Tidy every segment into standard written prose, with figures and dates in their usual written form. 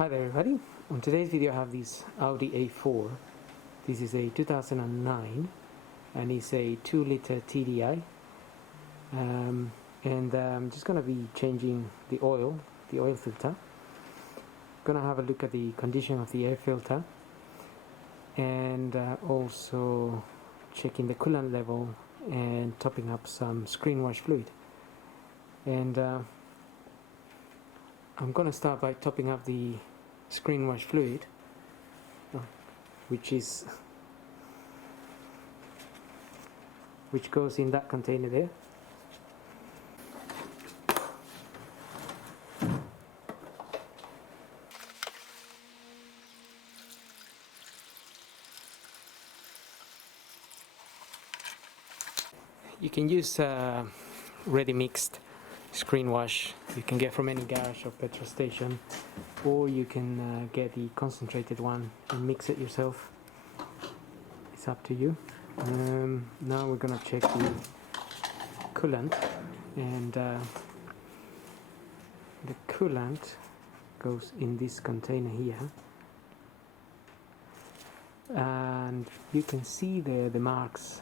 Hi there everybody. On today's video I have this Audi A4. This is a 2009 and it's a 2-liter TDI, and I'm just going to be changing the oil filter. Going to have a look at the condition of the air filter and also checking the coolant level and topping up some screen wash fluid. And I'm going to start by topping up the screen wash fluid, which goes in that container there. You can use ready mixed screen wash you can get from any garage or petrol station, or you can get the concentrated one and mix it yourself. It's up to you. Now we're gonna check the coolant, and the coolant goes in this container here, and you can see there the marks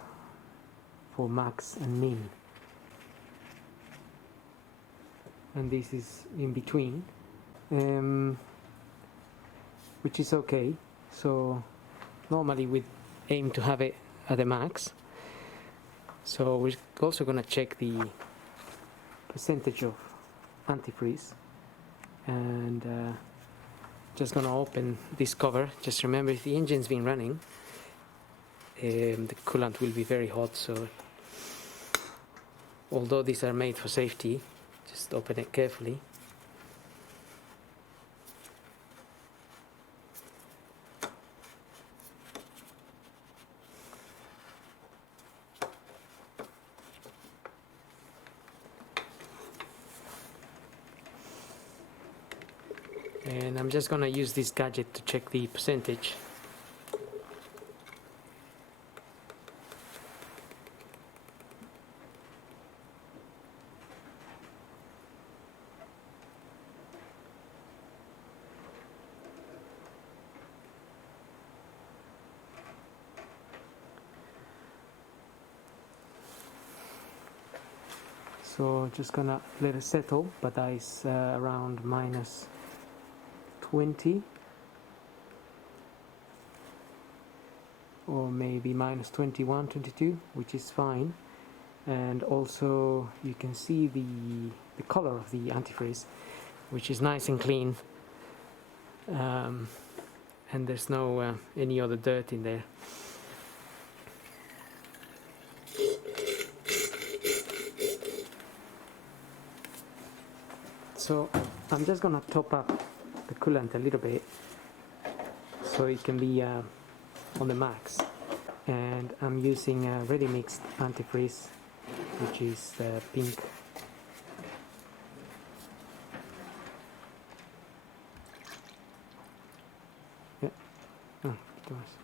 for max and min, and this is in between, which is okay. So normally we aim to have it at the max. So we're also going to check the percentage of antifreeze, and just going to open this cover. Just remember, if the engine's been running, the coolant will be very hot, so although these are made for safety, just open it carefully. And I'm just going to use this gadget to check the percentage. So just gonna let it settle, but that is around minus 20 or maybe minus 21, 22, which is fine. And also you can see the color of the antifreeze, which is nice and clean, and there's no any other dirt in there. So I'm just gonna top up the coolant a little bit so it can be on the max, and I'm using a ready mixed antifreeze, which is pink. Yeah. Oh, it was.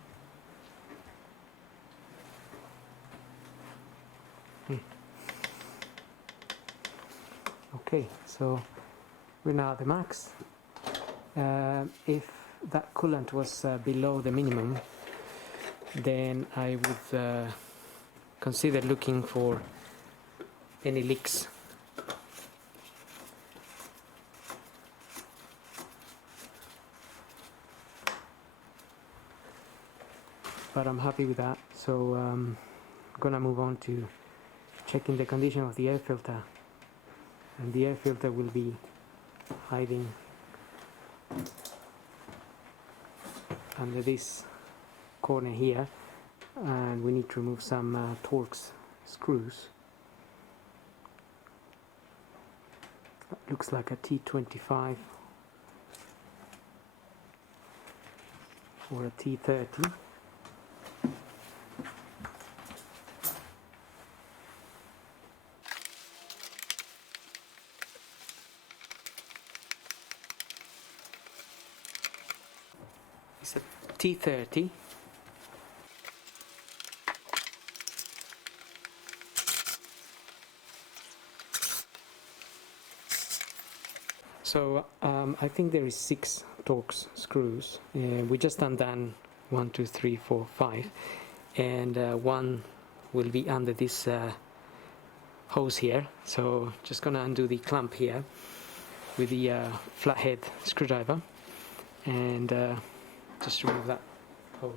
Okay, so we're now at the max. If that coolant was below the minimum, then I would consider looking for any leaks. But I'm happy with that, so I'm gonna move on to checking the condition of the air filter. And the air filter will be hiding under this corner here, and we need to remove some Torx screws. That looks like a T25 or a T30. It's a T30. So I think there is 6 Torx screws. We just undone 1, 2, 3, 4, 5, and one will be under this hose here. So just gonna undo the clamp here with the flathead screwdriver and just remove that hose.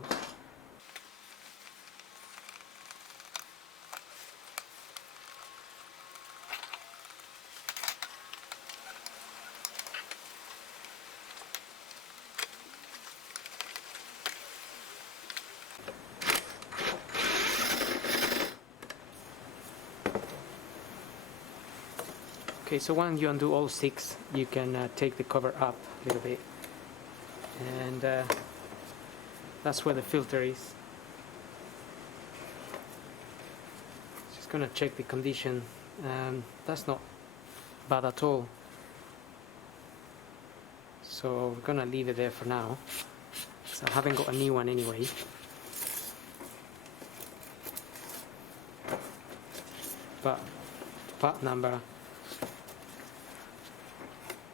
Okay, so when you undo all 6, you can take the cover up a little bit, and that's where the filter is. Just gonna check the condition. That's not bad at all, so we're gonna leave it there for now. So I haven't got a new one anyway. But part number,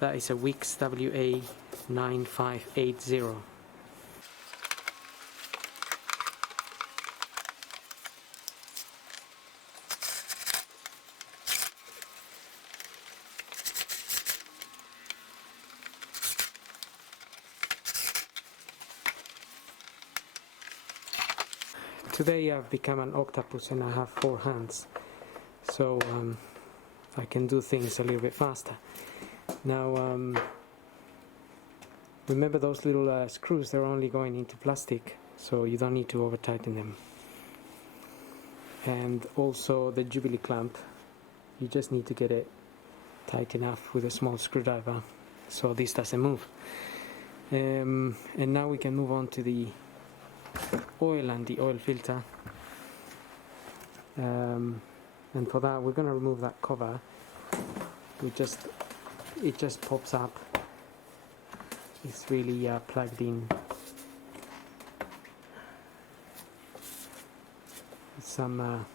that is a Wix WA9580. Today I've become an octopus and I have 4 hands, so I can do things a little bit faster. Now remember those little screws, they're only going into plastic, so you don't need to over tighten them. And also the Jubilee clamp, you just need to get it tight enough with a small screwdriver so this doesn't move. And now we can move on to the oil and the oil filter. And for that we're going to remove that cover. It just pops up. It's really plugged in. Some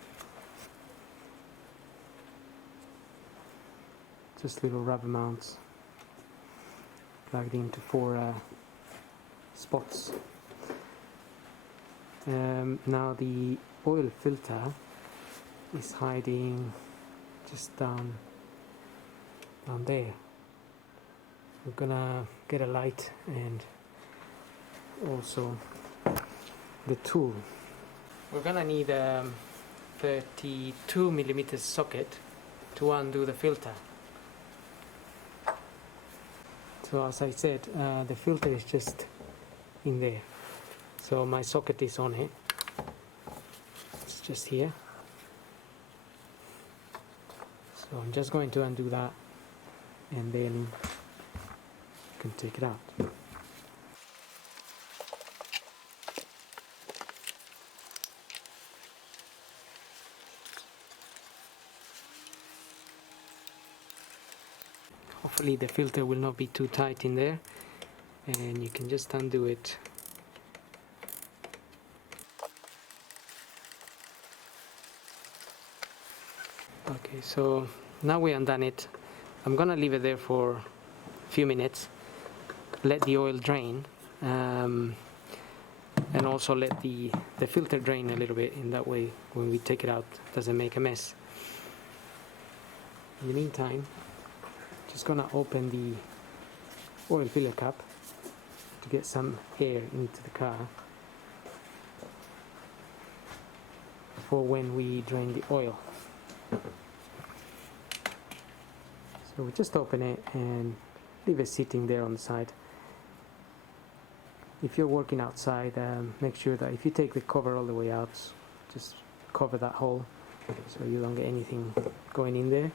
just little rubber mounts plugged into 4 spots. Now the oil filter is hiding just down there. We're gonna get a light and also the tool. We're gonna need a 32mm socket to undo the filter. So as I said, the filter is just in there. So my socket is on it. It's just here. So I'm just going to undo that and then you can take it out. Hopefully the filter will not be too tight in there, and you can just undo it. Okay, so now we undone it. I'm gonna leave it there for a few minutes, let the oil drain, and also let the filter drain a little bit, in that way when we take it out it doesn't make a mess. In the meantime, just gonna open the oil filler cap to get some air into the car for when we drain the oil. So we just open it and leave it sitting there on the side. If you're working outside, make sure that if you take the cover all the way out, just cover that hole so you don't get anything going in there.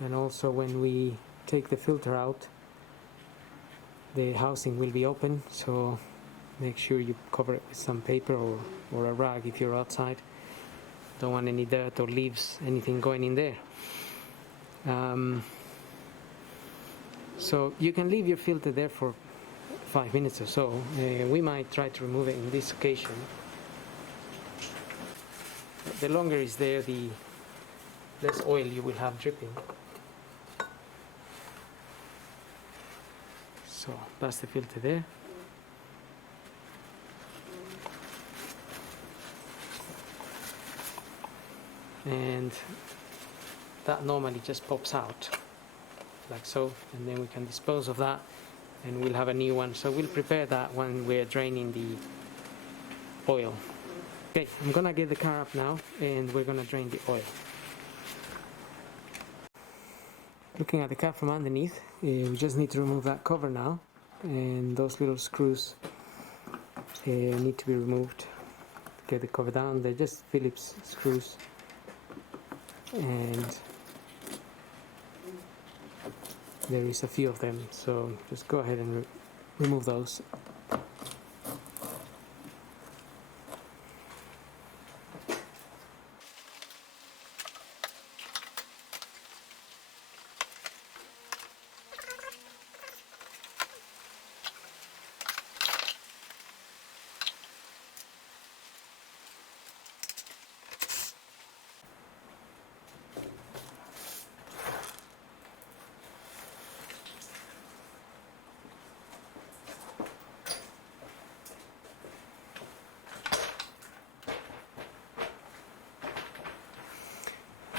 And also when we take the filter out, the housing will be open, so make sure you cover it with some paper or a rag if you're outside. Don't want any dirt or leaves, anything going in there. So you can leave your filter there for 5 minutes or so. We might try to remove it in this occasion. The longer it's there, the less oil you will have dripping. So that's the filter there. And that normally just pops out like so, and then we can dispose of that and we'll have a new one. So we'll prepare that when we're draining the oil. Okay, I'm gonna get the car up now and we're gonna drain the oil. Looking at the car from underneath, we just need to remove that cover now, and those little screws need to be removed. Get the cover down. They're just Phillips screws, and there is a few of them, so just go ahead and remove those.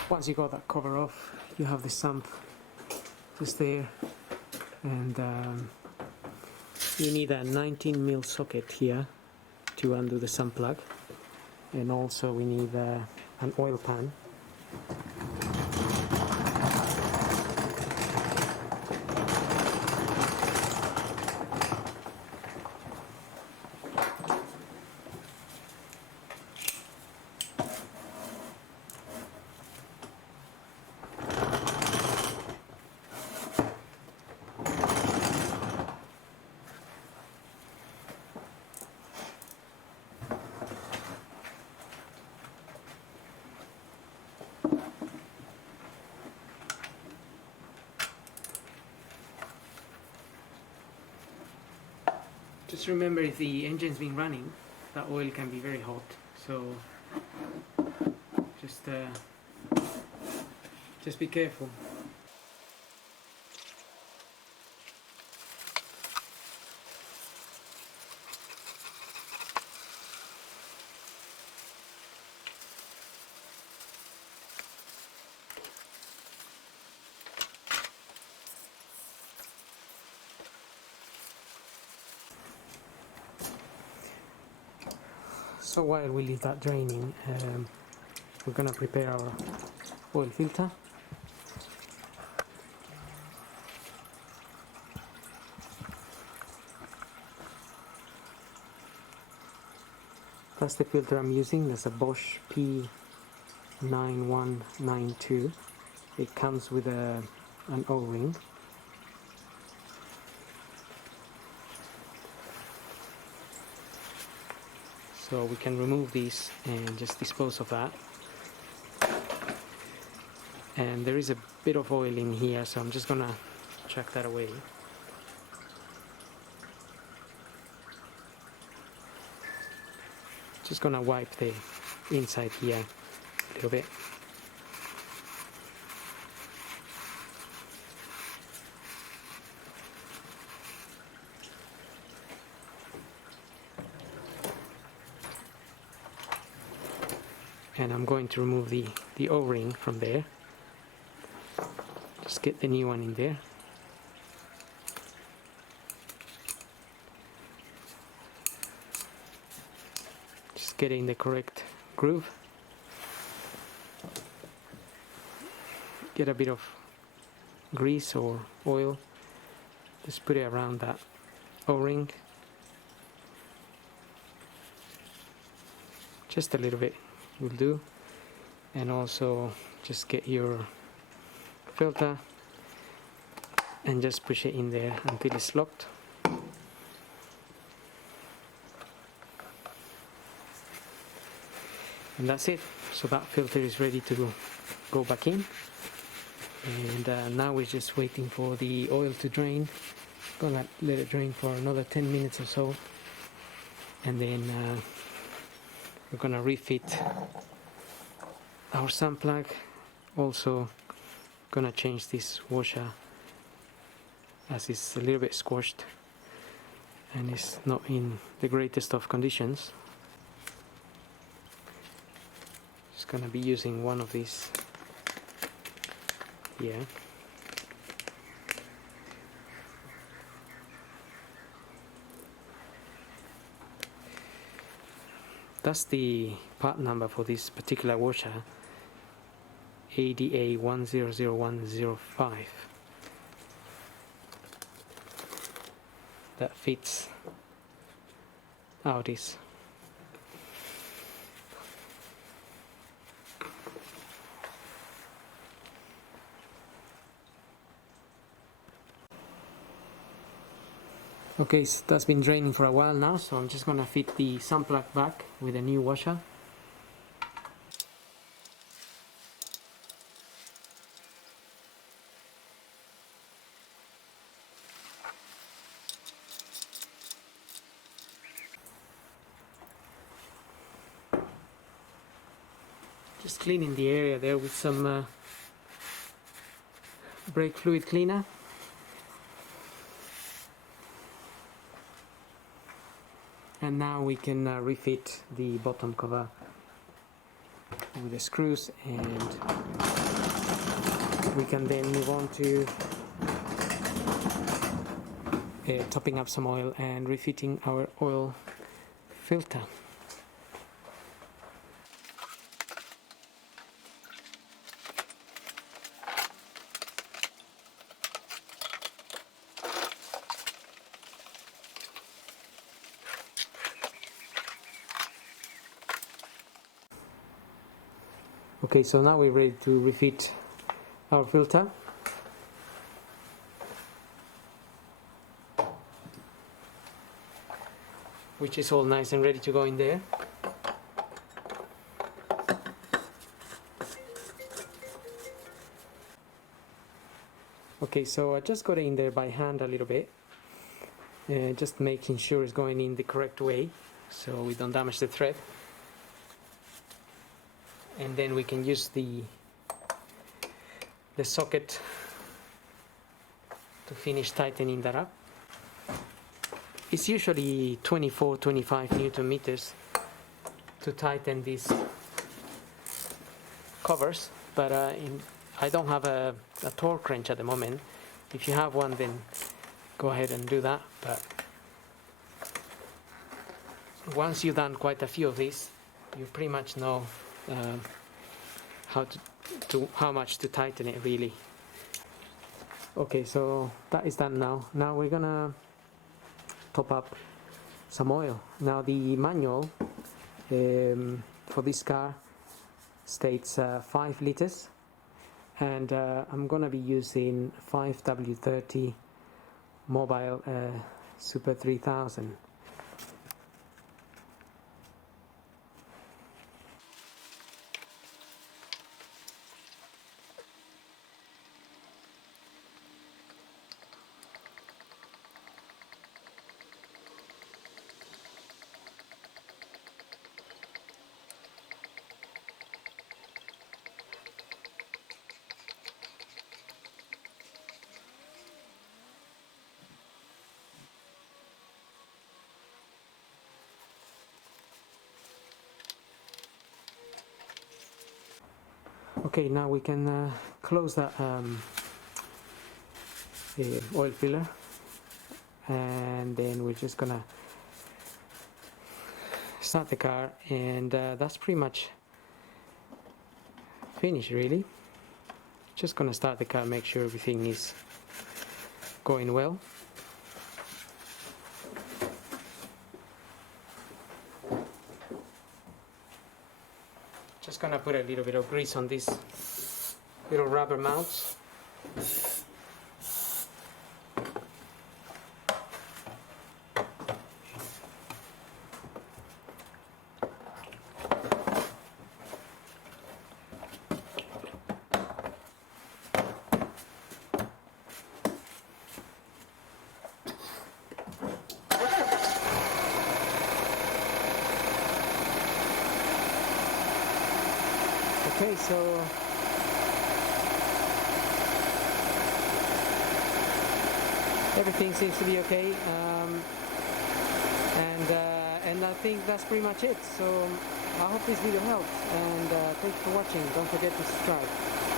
Once you got that cover off, you have the sump just there, and you need a 19mm socket here to undo the sump plug, and also we need an oil pan. Just remember, if the engine's been running, that oil can be very hot, so just be careful. So while we leave that draining, we're going to prepare our oil filter. That's the filter I'm using. That's a Bosch P9192. It comes with an O-ring. So we can remove these and just dispose of that. And there is a bit of oil in here, so I'm just gonna chuck that away. Just gonna wipe the inside here a little bit. And I'm going to remove the O-ring from there. Just get the new one in there. Just get it in the correct groove. Get a bit of grease or oil. Just put it around that O-ring. Just a little bit will do. And also just get your filter and just push it in there until it's locked. And that's it. So that filter is ready to go back in, and now we're just waiting for the oil to drain. Gonna let it drain for another 10 minutes or so, and then we're gonna refit our sump plug. Also gonna change this washer as it's a little bit scorched and it's not in the greatest of conditions. Just gonna be using one of these here. That's the part number for this particular washer, ADA 100105. That fits Audis. Okay, so that's been draining for a while now, so I'm just gonna fit the sun plug back with a new washer. Just cleaning the area there with some brake fluid cleaner. And now we can refit the bottom cover with the screws, and we can then move on to topping up some oil and refitting our oil filter. Okay, so now we're ready to refit our filter. Which is all nice and ready to go in there. Okay, so I just got it in there by hand a little bit, just making sure it's going in the correct way so we don't damage the thread. And then we can use the socket to finish tightening that up. It's usually 24-25 Newton meters to tighten these covers, but I don't have a torque wrench at the moment. If you have one, then go ahead and do that. But once you've done quite a few of these, you pretty much know how much to tighten it really. Okay, so that is done now. Now we're gonna top up some oil. Now the manual for this car states 5 liters, and I'm gonna be using 5W30 Mobile Super 3000. Okay, now we can close that oil filler, and then we're just gonna start the car, and that's pretty much finished really. Just gonna start the car, make sure everything is going well. Just gonna put a little bit of grease on these little rubber mounts. Okay, so everything seems to be okay, and I think that's pretty much it. So I hope this video helped, and thanks for watching. Don't forget to subscribe.